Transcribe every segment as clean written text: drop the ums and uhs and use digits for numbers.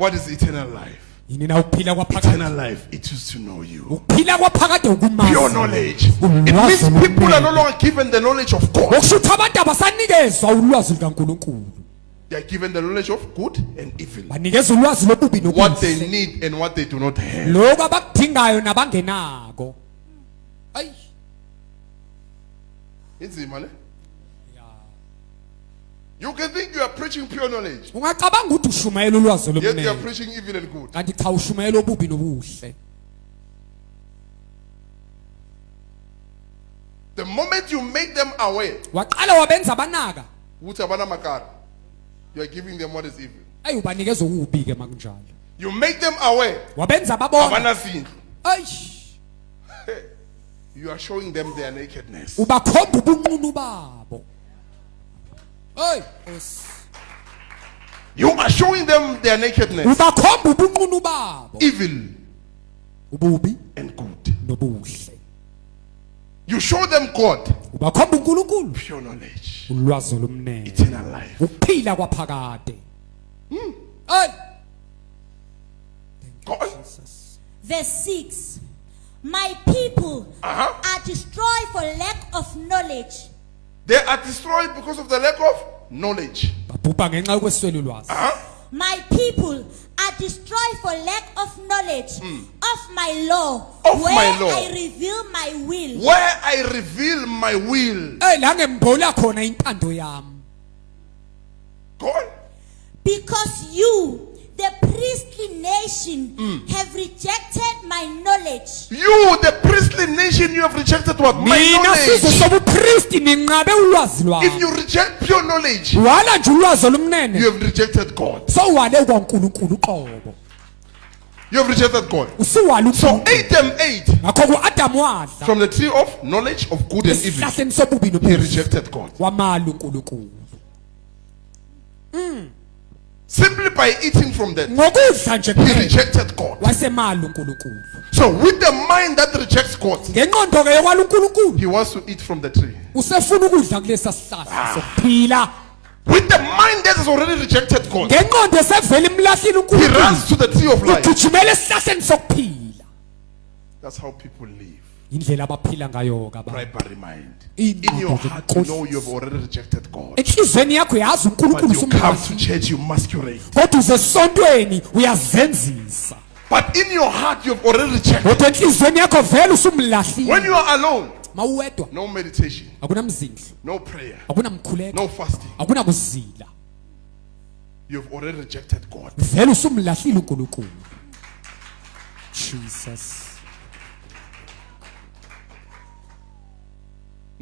What is eternal life? yini na ukuphila kwaphakade Eternal life, it is to know you. ukuphila kwaphakade ukumazi Pure knowledge. It means people are no longer given the knowledge of God. okusho ukuthi abantu abasanikezwa ulwazi lukaNkulunkulu They are given the knowledge of good and evil. banikezwa ulwazi lobubi What they nobuhle need and what they do not have. lokho abakudingayo nabangenako ayi Inzima, ne? You can think you are preaching pure knowledge, ungacabanga ukuthi ushumayela ulwazi yet you are olumnene preaching evil and good. kanti cha ushumayela obubi nobuhle The moment you make them aware, waqala wabenza banaka ukuthi abana makara, you are giving them what is evil. ayi ubanikeza okubi ke makunjalo You make them aware, wabenza babona abana zindlu. ayi You are showing them their nakedness. ubakhomba ubunqunu babo ayi You are showing them their nakedness. ubakhomba ubunqunu babo Evil ububi and good. nobuhle You show them God. ubakhomba uNkulunkulu Pure knowledge. ulwazi olumnene Eternal life. ukuphila kwaphakade ayi God. Verse 6. My people are destroyed for lack of knowledge. They are destroyed because of the lack of knowledge. babhubha ngenxa yokweswela ulwazi My people are destroyed for lack of knowledge of my law, Of where my law. I reveal my will. Where I reveal my will. la ngembhola khona intando yami God. Because you, the priestly nation, have rejected my knowledge. You, the priestly nation, you have rejected what? My mina sizwe knowledge. sobupristi ninqabe ulwazi If lwami you reject pure knowledge, wala nje ulwazi you olumnene have rejected God. sowale kwaNkulunkulu qobo You have rejected God. usuwala So uNkulunkulu Adam ate ngakho kuAdamu wadla from the tree of knowledge of good and evil. esihlahleni sobubi He nobuhle rejected God. wamala uNkulunkulu Simply by eating from that, ngokudla nje he kuphela rejected God. wasemala uNkulunkulu So with the mind that rejects God, ngenqondo ke yokwala uNkulunkulu he wants to eat from the tree. usefuna ukudla kulesa sihlahla sokuphila With the mind that has already rejected God, ngenqondo esevela imlahlile he uNkulunkulu runs to the tree of life. ugijimela esihlahleni sokuphila That's how people live. indlela abaphila ngayo ka Primary mind. In In your heart, you know you have already rejected God. enhlizweni yakho yazi But uNkulunkulu you come to usumlahlile church, you masquerade. kodwa uzesontweni uyazenzisa But in your heart, you have already rejected. kodwa enhlizweni yakho vele When usumlahlile you are alone, mawuwedwa no meditation, akunamzindlu no prayer, akunamkhuleko no fasting. akunakuzila You have already rejected God. vele usumlahlile uNkulunkulu Jesus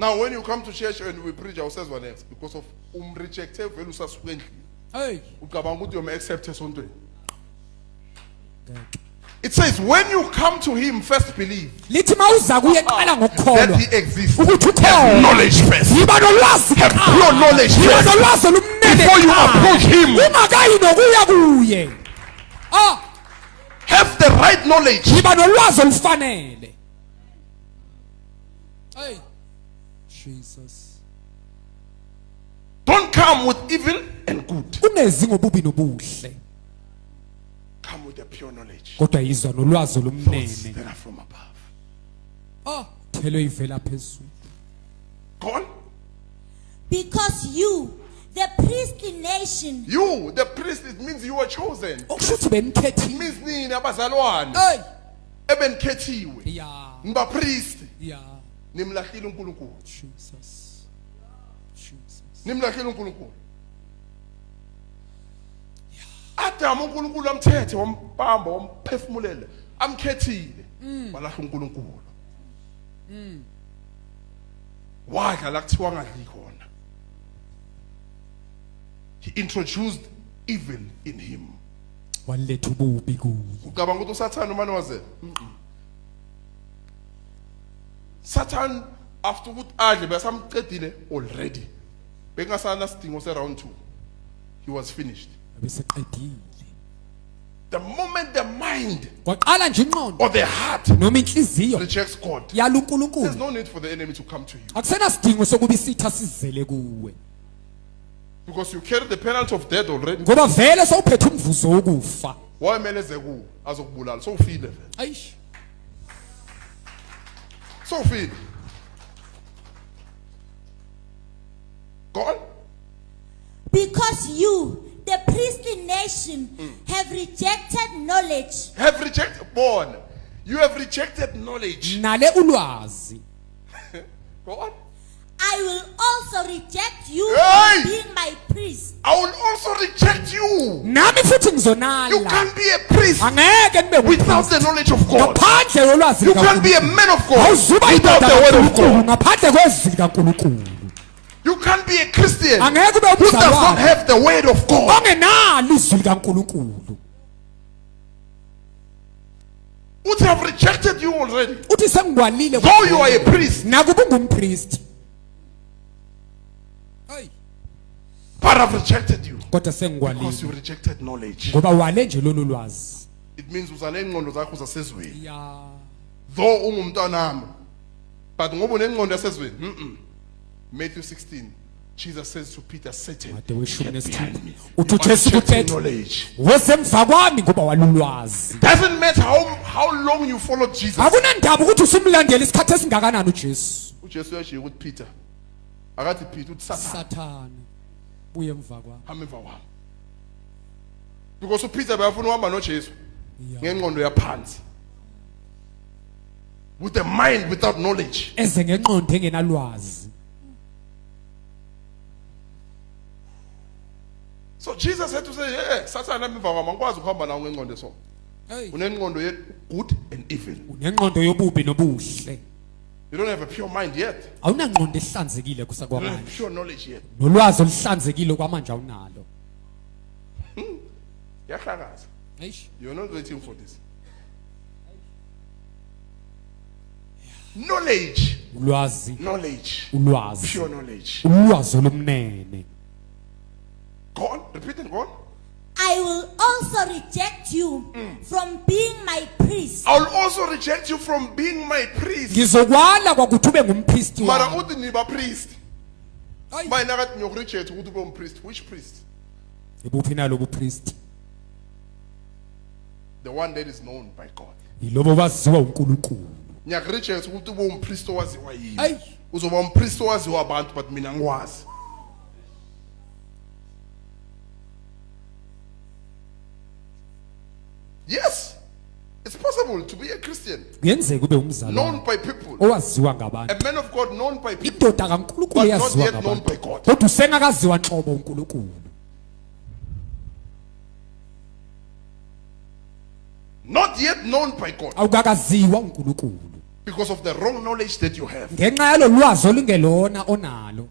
Now, when you come to church and we preach ourselves one else, because of rejected value subsequently, hey it says, when you come to him, first believe lithi mawuza kuye qala that ngokukholwa he exists. ukuthi Have ukholwa knowledge first. yiba nolwazi Have pure knowledge yiba first. nolwazi olumnene Before you kuqala. approach him. ungakayi nokuya kuye Have the right knowledge. yiba nolwazi olufanele hey Jesus Don't come with evil and good. ungezi ngobubi nobuhle Come with the pure knowledge. kodwa yizwa nolwazi Thoughts olumnene that are from above. thelo ivela phezulu Go on. Because you, the priestly nation, You, the priest, it means you were chosen. okusho ukuthi It benikhethiwe means nini abazalwane hey ebenikhethiwe. ya Ngibapriest. ya Nimlahlile uNkulunkulu. Jesus Jesus Nimlahlile uNkulunkulu. Adam uNkulunkulu amthethe wambamba wamphefumulela amkhethile walahla uNkulunkulu. Wadla la kuthiwa ngadli khona. He introduced evil in him. waletha ububi kuye Ucabanga ukuthi uSathane umane wazela? Satan after ukuthi adle besamqedile already. Bekungasana sidingo se round 2. He was finished. abeseqedile The moment the mind kwaqala nje inqondo or the heart noma inhliziyo rejects God, yala there's uNkulunkulu no need for the enemy to come to you. akusena sidingo sokuba isitha sizele kuwe Because you carry the penalty of death already. ngoba vele sowuphethe umvuzo wokufa wayemeleze ku azokubulala so ufile vele Ayish. so ufile go on Because you, the priestly nation, have rejected knowledge. have rejected born you have rejected knowledge Nale ulwazi. go on I will also reject you Hey! from being my priest. I will also reject you Nami futhi you ngizonala. can't be a priest Angeke nibe without the knowledge of God ngaphandle yolwazi you can't be a likaNkulunkulu. man of God Awuzuba without indoda the word of kaNkulunkulu God ngaphandle kwezwi likaNkulunkulu. you can't be a Christian Angeke ube who does not umzalwane have the word of God ongenalo izwi likaNkulunkulu. would have rejected you already Uthi sengikwalile though you are a priest nakuba ungumpriest. Hayi. but I've rejected you Kodwa because sengikwalile you rejected knowledge ngoba wale nje lolu lwazi. it means uzale ingqondo zakho zasezweni Ya. though ungumntanami but ngoba unengqondo yasezweni Matthew 16 Jesus says to Peter Satan Made weshumi get behind nesithupha. me. Uthi You are uJesu rejecting kuPetro knowledge wesemva kwami ngoba walulwazi. doesn't matter how long you followed Jesus Akunandaba ukuthi usumlandela isikhathi esingakanani uJesu. uJesu uyashiya ukuthi Peter akathi Peter uthi Satan Sathane buye emva kwami. hamba emva kwami because uPeter bayafuna uhamba noJesu Ya. ngengqondo yaphansi with a mind without knowledge Eze ngenqondo engenalwazi. so Jesus had to say hey Satan hamba emva kwami angikwazi ukuhamba nawe ngengqondo so Hey. unengqondo ye good and evil Unengqondo yobubi nobuhle. you don't have a pure mind yet Awunangqondo ehlanzekile you don't kusakwamanje. have pure knowledge yet Nolwazi oluhlanzekile kwamanje awunalo. yahlakaza Eish. you're not waiting for this knowledge Ulwazi, ulwazi. pure knowledge Ulwazi olumnene. go on repeat it go on I will also reject you from being my priest. I'll also reject you from being my priest Ngizokwala kwakuthi ube ngumpriest mara wami. uthi niba priest Ayi. manje nakathi ngiyokureject ukuthi ube umpriest which priest Ibuphi nalobu priest? the one that is known by God Yilobo baziwa uNkulunkulu. ngiyakureject ukuthi ube umpriest owaziwa yini Ayi. uzoba umpriest owaziwa abantu but mina ngiwazi yes it's possible to be a Christian Kuyenzeka ube known umzalwane by people owaziwa ngabantu. a man of God known by people Indoda kaNkulunkulu but not yaziwa yet known ngabantu. by God Kodwa usengakaziwa nhlobo uNkulunkulu. not yet known by God Awukakaziwa uNkulunkulu. because of the wrong knowledge that you have Ngenxa yalolwazi olungelona onalo.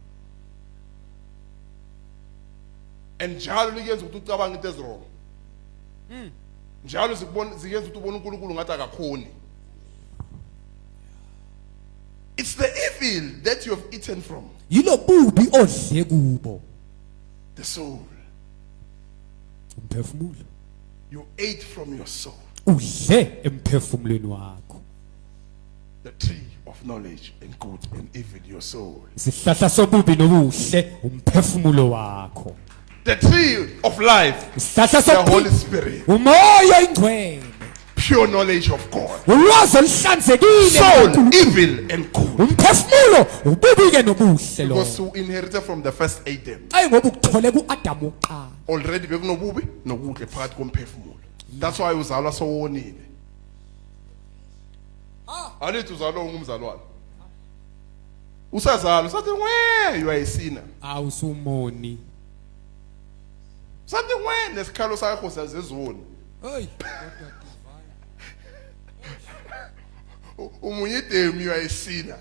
and njalo liyenza ukuthi ucabange into ezwrong njalo ziyenza ukuthi ubone uNkulunkulu ngathi akakhoni it's the evil that you have eaten from Yilo bubi odle kubo. the soul Umphefumulo. you ate from your soul Udle emphefumulweni wakho. the tree of knowledge and good and evil your soul Isihlahla sobubi nobuhle umphefumulo wakho. the tree of life Isihlahla the Holy sobubi Spirit umoya ingcwele. pure knowledge of God Ulwazi oluhlanzekile. soul kaNkulunkulu. evil and good Umphefumulo ububi ke nobuhle lo. because you inherited from the first Adam Ayi ngoba ukuthole kuAdam oqala. already bekunobubi nokuhle phakathi komphefumulo that's why uzalwa sowonile alithi uzalwa ungumzalwane usazalwa sathi ngwe you are a sinner Awusumoni. sathi ngwe nesikhalo sakho sazezoni Hey. umunyidemi you are a sinner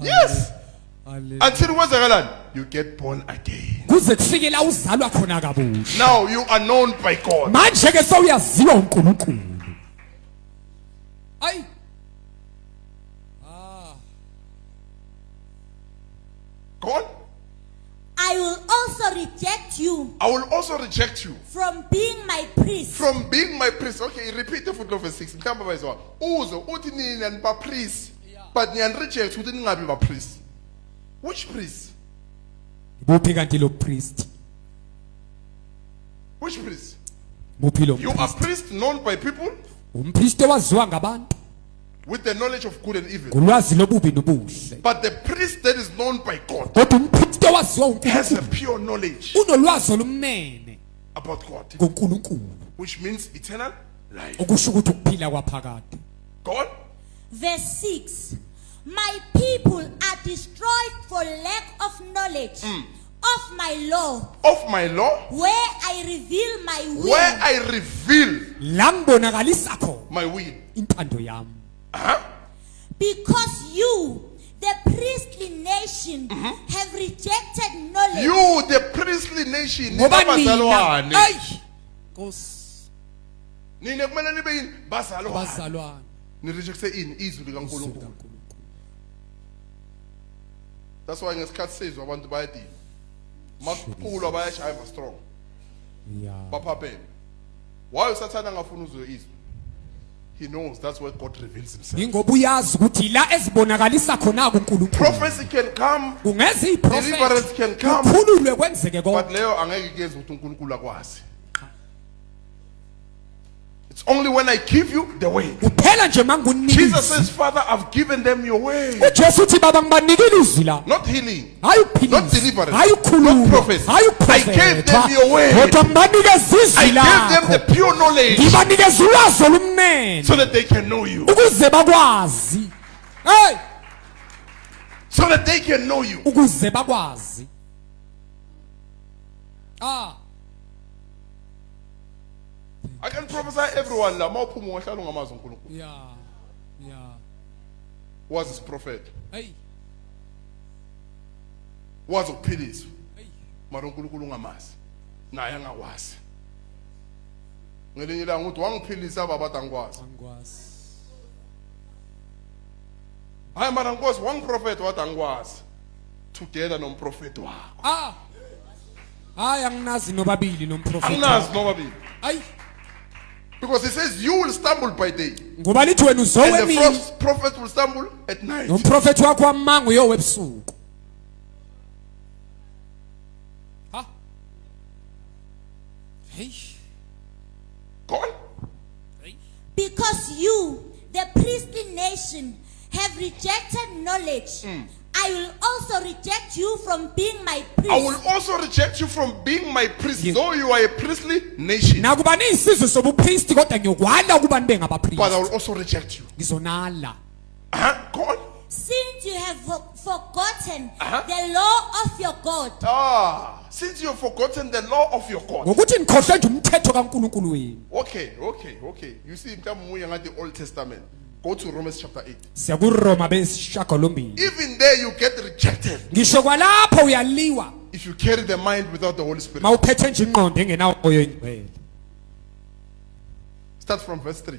yes until kwenzakalani you get born again Kuze kufike la uzalwa khona kabusha. now you are known by God Manje ke sewuyaziwa uNkulunkulu. Ayi. go on I will also reject you I will also reject you from being my priest. from being my priest okay repeat the footnote verse 6 mhlawumbe bayizwa uzo uthi nina niba priest but niyan-reject ukuthi ningabi ba priest which priest Ibuphi kanti lo priest? Which priest? muphi lo You are priest known by people umpristi owaziwa ngabantu with the knowledge of good and evil. ngolwazi lobubi nobuhle But the priest that is known by God kodwa umpristi owaziwa has a uNkulunkulu pure knowledge unolwazi olumnene about God, ngoNkulunkulu which means eternal life. okusho ukuthi ukuphila kwaphakade. Go on. Verse 6. My people are destroyed for lack of knowledge of my law, Of my law, where I reveal my will. where I reveal La ngibonakalisa khona my will. intando yami. Because you, the priestly nation, have rejected knowledge. You, the priestly nation, Ngoba nina nina bazalwane. ayi Nkosi Nina kumele nibe yini? Bazalwane. bazalwane Ni rejecte ini izwi likaNkulunkulu. That's why ngesikhathi sezwe abantu bayadina. Makukhulu bayashaya strong. yeah Baphaphele. Why usathana ngafuna uzwe izwi? He knows that's where God reveals himself. ingoba uyazi ukuthi la ezibonakalisa khona kuNkulunkulu Prophecy can come, kungeza deliverance iprofeti can come, kukhululwe kwenzeke but konke leyo angeke kuyenze ukuthi uNkulunkulu akwazi. It's only when I give you the way. kuphela nje Jesus mangunikisa says, Father, I've given them your way. uJesu uthi baba ngibanikile izwi la Not healing, hayi not ukuphilisa deliverance, hayi not ukukhululwa prophecy. hayi I gave them your way. kodwa ngibanikeza I izwi gave them the lakho pure knowledge ngibanikeza ulwazi olumnene so that they can know you. ukuze bakwazi hey So that they can know you. ukuze bakwazi I can prophesy everyone la mawuphuma wahlala ngamazi uNkulunkulu. yeah Was his prophet. hey Was ukuphilisa. Mara uNkulunkulu ungamazi. Naye angakwazi. Ngelinye ilanga uthi wangiphilisa baba angikwazi. angikwazi Hayi mara Nkosi wangiprophet wathi angikwazi. Together nomprofeti wakho. hayi anginazi nobabili nomprofeti Anginazi nobabili. hayi Because he says you will stumble by day. ngoba lithi wena And the uzowemini first prophet will stumble at night. nomprofeti wakho wamango yowebusuku hey Go on. Because you, the priestly nation, have rejected knowledge, I will also reject you from being my priest. I will also reject you from being my priest, though you are a priestly nation. nakuba niyisizwe sobupristi kodwa ngiyokwala ukuba nibe But I ngabapristi will also reject you. ngizonala Go on. Since you have forgotten the law of your God. Since you have forgotten the law of your God. ngokuthi nikhohlwe nje umthetho kaNkulunkulu wenu Okay. You see, in the Old Testament, go to Romans chapter 8. siya kuRoma besishagalombili Even there you get rejected ngisho kwalapho uyaliwa if you carry the mind without the Holy Spirit. mawuphethe nje ingqondo engenawo moyo oyingcwele Start from verse 3.